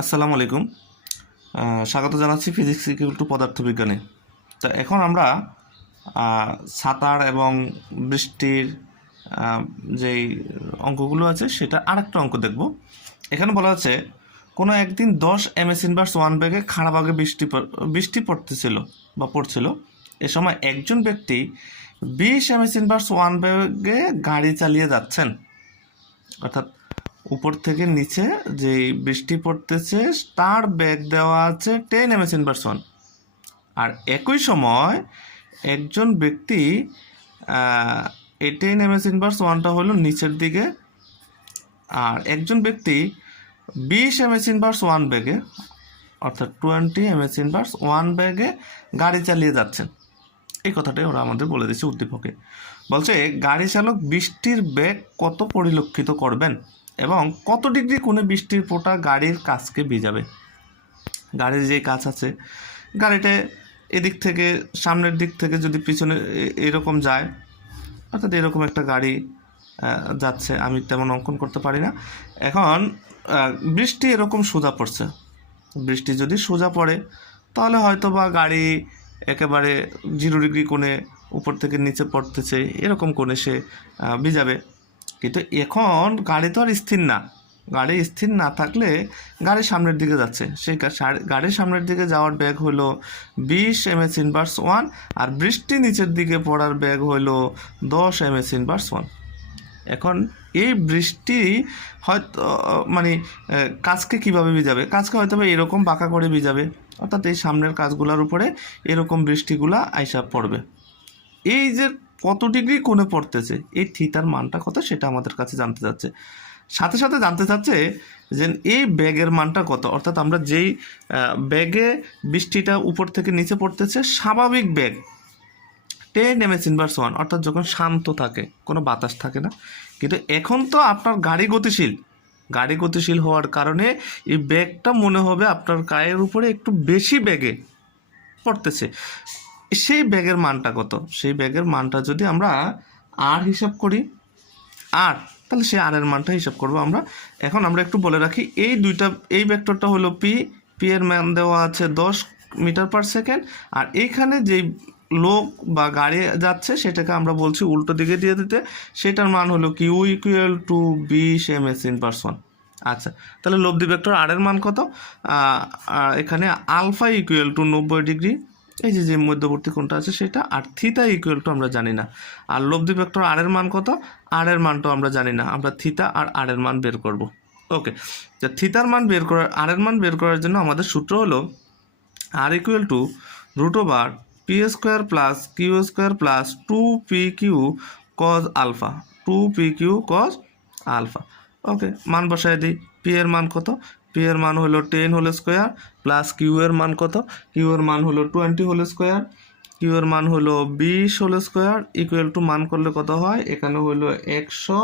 আসসালামু আলাইকুম। স্বাগত জানাচ্ছি ফিজিক্স ইকুয়াল টু পদার্থবিজ্ঞানে। তো এখন আমরা সাঁতার এবং বৃষ্টির যেই অঙ্কগুলো আছে সেটা আরেকটা অঙ্ক দেখব। এখানে বলা আছে, কোনো একদিন দশ এম এস ইনভার্স ওয়ান ব্যাগে আগে বৃষ্টি বৃষ্টি পড়তেছিল বা পড়ছিল। এ সময় একজন ব্যক্তি বিশ এম এস ইনভার্স ওয়ান ব্যাগে গাড়ি চালিয়ে যাচ্ছেন। অর্থাৎ উপর থেকে নিচে যে বৃষ্টি পড়তেছে, তার ব্যাগ দেওয়া আছে ten M S inverse one আর একই সময় একজন ব্যক্তি এই টেন এম এস ইনভার্স ওয়ানটা হলো নিচের দিকে, আর একজন ব্যক্তি বিশ এম এস ইনভার্স ওয়ান ব্যাগে অর্থাৎ twenty M S inverse one ব্যাগে গাড়ি চালিয়ে যাচ্ছেন। এই কথাটাই ওরা আমাদের বলে দিচ্ছে উদ্দীপকে। বলছে, গাড়ি চালক বৃষ্টির ব্যাগ কত পরিলক্ষিত করবেন? এবং কত ডিগ্রি কোণে বৃষ্টির ফোঁটা গাড়ির কাছকে ভিজাবে? গাড়ির যে কাজ আছে, গাড়িটা এদিক থেকে, সামনের দিক থেকে যদি পিছনে এরকম যায়, অর্থাৎ এরকম একটা গাড়ি যাচ্ছে, আমি তেমন অঙ্কন করতে পারি না। এখন বৃষ্টি এরকম সোজা পড়ছে। বৃষ্টি যদি সোজা পড়ে, তাহলে হয়তো বা গাড়ি একেবারে জিরো ডিগ্রি কোণে উপর থেকে নিচে পড়তেছে, এরকম কোণে সে ভিজাবে। কিন্তু এখন গাড়ি তো আর স্থির না। গাড়ি স্থির না থাকলে গাড়ি সামনের দিকে যাচ্ছে। সেই গাড়ির সামনের দিকে যাওয়ার ব্যাগ হলো বিশ এম এস ইনভার্স ওয়ান আর বৃষ্টি নিচের দিকে পড়ার ব্যাগ হলো দশ এম এস ইনভার্স ওয়ান। এখন এই বৃষ্টি হয়তো মানে কাজকে কীভাবে ভিজাবে? কাজকে হয়তো এরকম বাঁকা করে ভিজাবে। অর্থাৎ এই সামনের কাজগুলোর উপরে এরকম বৃষ্টিগুলা আইসা পড়বে। এই যে কত ডিগ্রি কোণে পড়তেছে? এই থিতার মানটা কত? সেটা আমাদের কাছে জানতে চাচ্ছে। সাথে সাথে জানতে চাচ্ছে যে এই ব্যাগের মানটা কত? অর্থাৎ আমরা যেই ব্যাগে বৃষ্টিটা উপর থেকে নিচে পড়তেছে, স্বাভাবিক bag. Ten M S inverse one অর্থাৎ যখন শান্ত থাকে, কোনো বাতাস থাকে না। কিন্তু এখন তো আপনার গাড়ি গতিশীল। গাড়ি গতিশীল হওয়ার কারণে এই ব্যাগটা মনে হবে আপনার গায়ের উপরে একটু বেশি ব্যাগে পড়তেছে। সেই ব্যাগের মানটা কত? সেই ব্যাগের মানটা যদি আমরা আর হিসাব করি আর তাহলে সেই আর এর মানটা হিসাব করব আমরা। এখন আমরা একটু বলে রাখি, এই দুইটা, এই ভেক্টরটা হলো পি পি এর মান দেওয়া আছে দশ মিটার পার সেকেন্ড আর এইখানে যেই লোক বা গাড়ি যাচ্ছে, সেটাকে আমরা বলছি উল্টো দিকে দিয়ে দিতে। সেটার মান হলো কিউ ইকুয়াল টু বিশ এম এস ইন পার্সন আচ্ছা তাহলে লব্ধি ভেক্টর আর এর মান কত? এখানে আলফা ইকুয়াল টু নব্বই ডিগ্রি এই যে যে মধ্যবর্তী কোনটা আছে, সেটা আর থিতা ইকুয়াল টু আমরা জানি না। আর লব্ধি ভেক্টর আর এর মান কত? আর এর মানটাও আমরা জানি না। আমরা থিতা আর আর এর মান বের করব। ওকে তো থিতার মান বের করার আর এর মান বের করার জন্য আমাদের সূত্র হলো R equal to root over P square plus Q square plus two P Q cos alpha two P Q cos alpha okay মান বসায় দিই। পি এর মান কত? পি এর মান হলো ten whole square plus Q এর মান কত? কিউ এর মান হলো টোয়েন্টি হোল স্কোয়ার কিউ এর মান হলো বিশ হোল স্কোয়ার ইকুয়াল টু মান করলে কত হয়? এখানে হলো একশো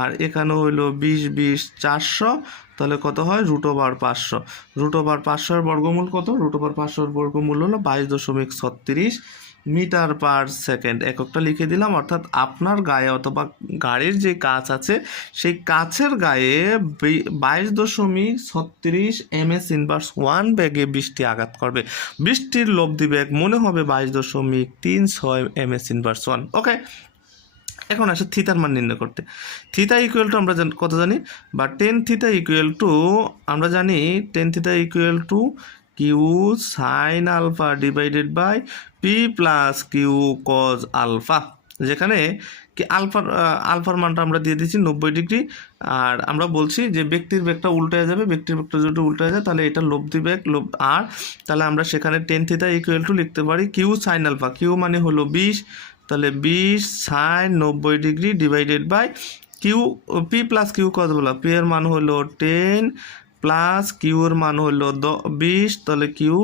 আর এখানে হলো বিশ বিশ, চারশো। তাহলে কত হয়? রুট ওভার পাঁচশো। রুট ওভার পাঁচশোর বর্গমূল কত? রুট ওভার পাঁচশোর বর্গমূল হলো বাইশ দশমিক ছত্রিশ। মিটার পার সেকেন্ড এককটা লিখে দিলাম, অর্থাৎ আপনার গায়ে অথবা গাড়ির যে কাচ আছে, সেই কাছের গায়ে বাইশ দশমিক ছত্রিশ এম এস ইনভার্স ওয়ান ব্যাগে বৃষ্টি আঘাত করবে। বৃষ্টির লব্ধি ব্যাগ মনে হবে বাইশ দশমিক তিন ছয় M S inverse one okay এখন আসে থিতার মান নির্ণয় করতে। থিতা ইকুয়াল টু আমরা কত জানি? বা টেন থিতা ইকুয়াল টু আমরা জানি tan theta equal to Q sine alpha divided by P plus Q cos alpha যেখানে কি আলফার আলফার মানটা আমরা দিয়ে দিচ্ছি নব্বই ডিগ্রি। আর আমরা বলছি যে ব্যক্তির ব্যাগটা উল্টে যাবে, ব্যক্তির ব্যাগটা যদি উল্টে যায়, তাহলে এটা লব্ধি ব্যাগ লোভ আর তাহলে আমরা সেখানে টেন থিতা ইকুয়াল টু লিখতে পারি কিউ সাইন আলফা কিউ মানে হলো বিশ। তাহলে বিশ সাইন নব্বই degree divided by Q P plus Q কত বলা। পি এর মান হলো টেন প্লাস কিউ এর মান হলো দ, বিশ, তাহলে কিউ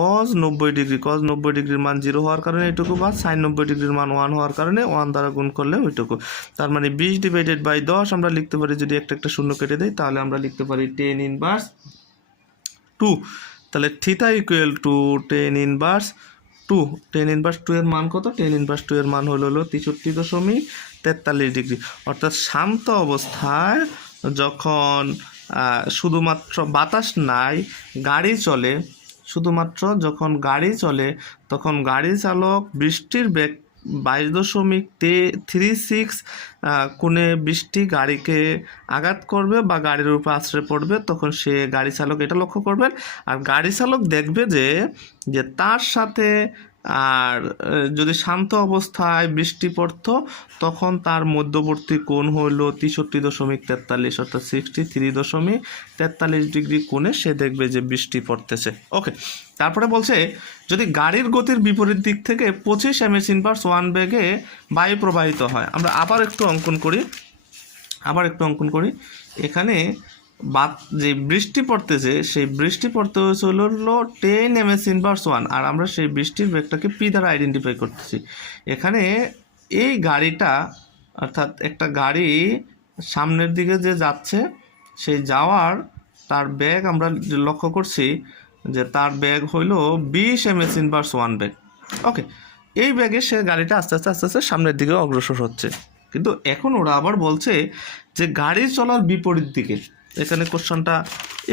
কজ নব্বই ডিগ্রি কজ নব্বই ডিগ্রির মান জিরো হওয়ার কারণে এটুকু বা সাইন নব্বই ডিগ্রির মান ওয়ান হওয়ার কারণে ওয়ান দ্বারা গুণ করলে ওইটুকু। তার মানে বিশ ডিভাইডেড বাই দশ আমরা লিখতে পারি যদি একটা একটা শূন্য কেটে দেই, তাহলে আমরা লিখতে পারি টেন ইনভার্স টু তাহলে theta equal to tan inverse two tan inverse two এর মান কত? টেন ইনভার্স টু এর মান হলো হলো তেষট্টি দশমিক তেতাল্লিশ ডিগ্রি। অর্থাৎ শান্ত অবস্থায় যখন শুধুমাত্র বাতাস নাই, গাড়ি চলে। শুধুমাত্র যখন গাড়ি চলে, তখন গাড়ি চালক বৃষ্টির বেগ বাইশ দশমিক তে থ্রি সিক্স কোণে বৃষ্টি গাড়িকে আঘাত করবে বা গাড়ির উপর আশ্রয় পড়বে, তখন সে গাড়ি চালক এটা লক্ষ্য করবেন। আর গাড়ি চালক দেখবে যে যে তার সাথে আর যদি শান্ত অবস্থায় বৃষ্টি পড়তো, তখন তার মধ্যবর্তী কোণ হইল তেষট্টি দশমিক তেতাল্লিশ, অর্থাৎ সিক্সটি থ্রি দশমিক তেতাল্লিশ ডিগ্রি কোণে সে দেখবে যে বৃষ্টি পড়তেছে। ওকে, তারপরে বলছে, যদি গাড়ির গতির বিপরীত দিক থেকে পঁচিশ এমএস ইনভার্স ওয়ান বেগে বায়ু প্রবাহিত হয়, আমরা আবার একটু অঙ্কন করি, আবার একটু অঙ্কন করি, এখানে বাত যে বৃষ্টি পড়তেছে, সেই বৃষ্টি পড়তে হয়েছে হলো হলো ten M S inverse one আর আমরা সেই বৃষ্টির বেগটাকে পি দ্বারা আইডেন্টিফাই করতেছি। এখানে এই গাড়িটা, অর্থাৎ একটা গাড়ি সামনের দিকে যে যাচ্ছে, সেই যাওয়ার তার ব্যাগ আমরা লক্ষ্য করছি যে তার ব্যাগ হইল বিশ এম এস ইনভার্স ওয়ান ব্যাগ ওকে এই ব্যাগে সে গাড়িটা আস্তে আস্তে আস্তে আস্তে সামনের দিকে অগ্রসর হচ্ছে। কিন্তু এখন ওরা আবার বলছে যে গাড়ি চলার বিপরীত দিকে। এখানে কোশ্চনটা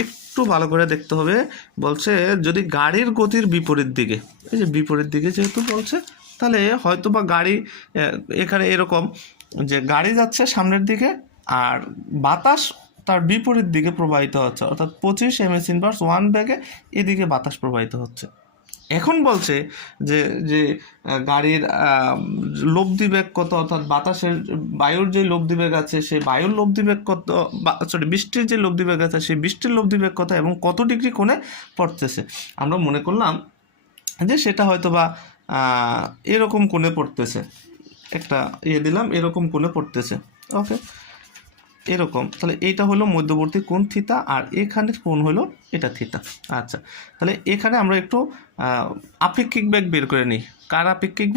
একটু ভালো করে দেখতে হবে। বলছে, যদি গাড়ির গতির বিপরীত দিকে, এই যে বিপরীত দিকে যেহেতু বলছে, তাহলে হয়তো বা গাড়ি এখানে এরকম যে গাড়ি যাচ্ছে সামনের দিকে আর বাতাস তার বিপরীত দিকে প্রবাহিত হচ্ছে। অর্থাৎ পঁচিশ এম এস ইনভার্স ওয়ান ব্যাগে এদিকে বাতাস প্রবাহিত হচ্ছে। এখন বলছে যে যে গাড়ির আহ, লব্ধি কত? অর্থাৎ বাতাসের বায়ুর যে লব্ধি বেগ আছে সেই বায়ুর লব্ধি বেগ কত? সরি বৃষ্টির যে লব্ধি বেগ আছে সেই বৃষ্টির লব্ধি বেগ কত? এবং কত ডিগ্রি কোণে পড়তেছে? আমরা মনে করলাম যে সেটা হয়তো বা এরকম কোণে পড়তেছে। একটা ইয়ে দিলাম এরকম কোণে পড়তেছে। ওকে এরকম। তাহলে এইটা হলো মধ্যবর্তী কোণ থিতা আর এখানে কোণ হলো এটা থিতা। আচ্ছা তাহলে এখানে আমরা একটু আপেক্ষিক বেগ বের করে নিই। কার আপেক্ষিক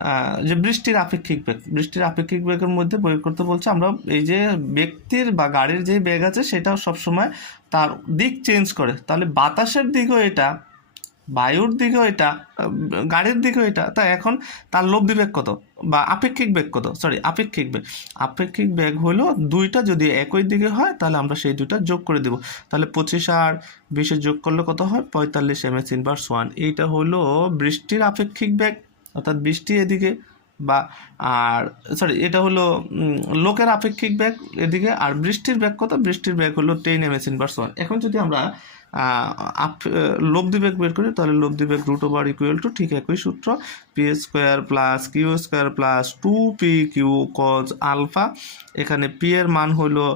আহ, যে বৃষ্টির আপেক্ষিক বেগ। বৃষ্টির আপেক্ষিক বেগের মধ্যে প্রয়োগ করতে বলছে আমরা এই যে ব্যক্তির বা গাড়ির যে বেগ আছে সেটাও সবসময় তার দিক চেঞ্জ করে। তাহলে বাতাসের দিকও এটা। বায়ুর দিকেও এটা, গাড়ির দিকেও এটা। তা এখন তার লব্ধি বেগ কত? বা আপেক্ষিক বেগ কত? সরি আপেক্ষিক বেগ। আপেক্ষিক বেগ হলো দুইটা যদি একই দিকে হয়, তাহলে আমরা সেই দুইটা যোগ করে দেব। তাহলে পঁচিশ আর বিশে যোগ করলে কত হয়? পঁয়তাল্লিশ এম এস ইনভার্স ওয়ান এইটা হলো বৃষ্টির আপেক্ষিক বেগ, অর্থাৎ বৃষ্টি এদিকে বা আর সরি এটা হলো লোকের আপেক্ষিক ব্যাগ এদিকে। আর বৃষ্টির ব্যাগ কত? বৃষ্টির ব্যাগ হলো ten M S inverse one এখন যদি আমরা আপ- লব্ধি বের করি তাহলে লোভ বেগ রুট ওভার ইকুয়াল টু ঠিক একই সূত্র। P square plus Q square plus two P Q cos alpha এখানে পি এর মান হলো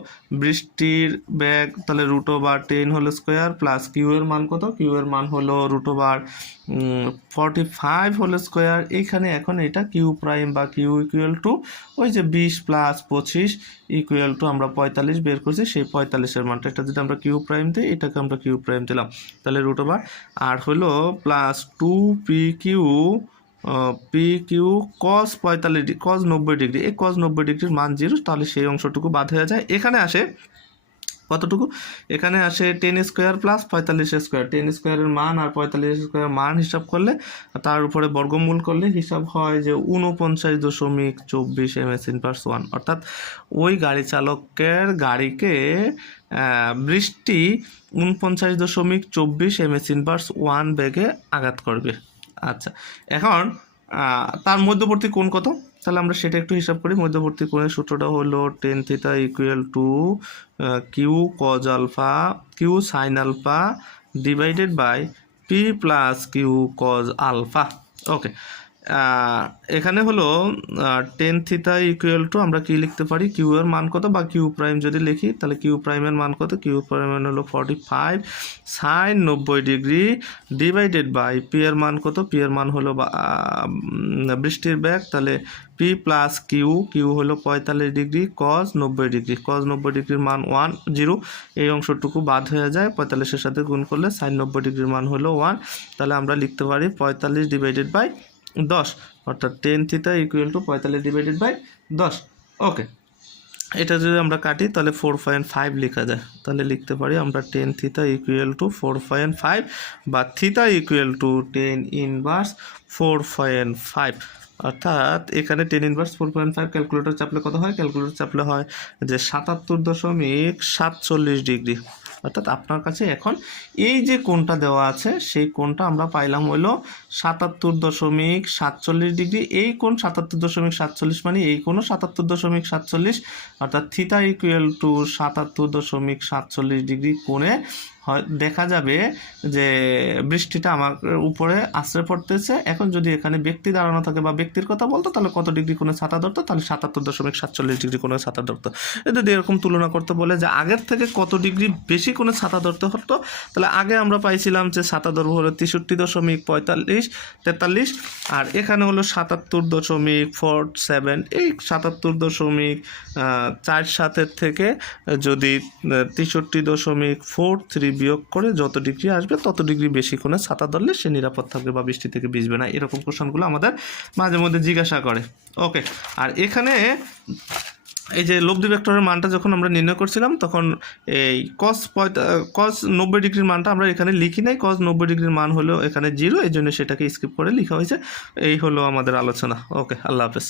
বৃষ্টির ব্যাগ তাহলে রুট ওভার টেন হলো স্কোয়ার প্লাস কিউ এর মান কত? কিউ এর মান হলো রুট ওভার ফর্টি ফাইভ হলো স্কোয়ার এইখানে এখন এটা কিউ প্রাইম বা কিউ ইকুয়াল টু ওই যে বিশ প্লাস পঁচিশ ইকুয়াল টু আমরা পঁয়তাল্লিশ বের করছি, সেই পঁয়তাল্লিশের মানটা। এটা যদি আমরা কিউ প্রাইম দিই, এটাকে আমরা কিউ প্রাইম দিলাম। তাহলে রুট ওভার আর হলো plus two P Q P Q cos পঁয়তাল্লিশ ডিগ্রি কস নব্বই ডিগ্রি, এই কস নব্বই ডিগ্রির মান জিরো, তাহলে সেই অংশটুকু বাদ হয়ে যায়। এখানে আসে কতটুকু? এখানে আসে টেন স্কোয়ার প্লাস পঁয়তাল্লিশ স্কোয়ার। টেন স্কোয়ারের মান আর পঁয়তাল্লিশ স্কোয়ার মান হিসাব করলে তার উপরে বর্গমূল করলে হিসাব হয় যে উনপঞ্চাশ দশমিক চব্বিশ এম এস ইনভার্স ওয়ান অর্থাৎ ওই গাড়ি চালকের গাড়িকে বৃষ্টি উনপঞ্চাশ দশমিক চব্বিশ এম এস ইনভার্স ওয়ান বেগে আঘাত করবে। আচ্ছা এখন তার মধ্যবর্তী কোন কত? তাহলে আমরা সেটা একটু হিসাব করি। মধ্যবর্তী কোণের সূত্রটা হলো tan theta equal to Q cos alpha Q sine alpha divided by P plus Q cos alpha okay এখানে হলো টেন থিটা ইকুয়াল টু আমরা কি লিখতে পারি? কিউ এর মান কত বা কিউ প্রাইম যদি লিখি, তাহলে কিউ প্রাইমের মান কত? কিউ প্রাইমের হলো ফর্টি ফাইভ সাইন নব্বই ডিগ্রি ডিভাইডেড বাই পি এর মান কত? পি এর মান হলো বৃষ্টির ব্যাগ তাহলে পি প্লাস কিউ কিউ হলো পঁয়তাল্লিশ ডিগ্রি কজ নব্বই ডিগ্রি কজ নব্বই ডিগ্রির মান ওয়ান জিরো এই অংশটুকু বাদ হয়ে যায়, পঁয়তাল্লিশের সাথে গুণ করলে সাইন নব্বই ডিগ্রির মান হলো ওয়ান তাহলে আমরা লিখতে পারি পঁয়তাল্লিশ ডিভাইডেড বাই দশ, অর্থাৎ টেন থিটা ইকুয়াল টু পঁয়তাল্লিশ ডিভাইডেড বাই দশ। ওকে এটা যদি আমরা কাটি, তাহলে ফোর পয়েন্ট ফাইভ লেখা যায়। তাহলে লিখতে পারি আমরা ten theta equal to four point five বা theta equal to ten inverse four point five অর্থাৎ এখানে ten inverse four point five calculator চাপলে কত হয়? ক্যালকুলেটর চাপলে হয় যে সাতাত্তর দশমিক সাতচল্লিশ ডিগ্রি অর্থাৎ আপনার কাছে এখন এই যে কোনটা দেওয়া আছে, সেই কোনটা আমরা পাইলাম হইল সাতাত্তর দশমিক সাতচল্লিশ ডিগ্রি। এই কোন সাতাত্তর দশমিক সাতচল্লিশ মানে এই কোণও সাতাত্তর দশমিক সাতচল্লিশ, অর্থাৎ থিতা ইকুয়াল টু সাতাত্তর দশমিক সাতচল্লিশ ডিগ্রি কোণে হয়, দেখা যাবে যে বৃষ্টিটা আমার উপরে আশ্রয় পড়তেছে। এখন যদি এখানে ব্যক্তি দাঁড়ানো থাকে বা ব্যক্তির কথা বলতো, তাহলে কত ডিগ্রি কোনো ছাতা ধরতো? তাহলে সাতাত্তর দশমিক সাতচল্লিশ ডিগ্রি কোনো ছাতা ধরতো। যদি এরকম তুলনা করতে বলে যে আগের থেকে কত ডিগ্রি বেশি কোনো ছাতা ধরতে হতো, তাহলে আগে আমরা পাইছিলাম যে ছাতা ধরবো হলো তেষট্টি দশমিক পঁয়তাল্লিশ, তেতাল্লিশ, আর এখানে হলো সাতাত্তর দশমিক ফোর সেভেন। এই সাতাত্তর দশমিক চার সাতের থেকে যদি তেষট্টি দশমিক ফোর থ্রি বিয়োগ করে যত ডিগ্রি আসবে, তত ডিগ্রি বেশি কোণে ছাতা ধরলে সে নিরাপদ থাকবে বা বৃষ্টি থেকে ভিজবে না। এরকম কোশ্চেনগুলো আমাদের মাঝে মধ্যে জিজ্ঞাসা করে। ওকে, আর এখানে এই যে লব্ধি ভেক্টরের মানটা যখন আমরা নির্ণয় করছিলাম, তখন এই কস পঁয়তা কস নব্বই ডিগ্রির মানটা আমরা এখানে লিখি নাই। কস নব্বই ডিগ্রির মান হলো এখানে জিরো এই জন্য সেটাকে স্কিপ করে লেখা হয়েছে। এই হলো আমাদের আলোচনা। ওকে, আল্লাহ হাফেজ।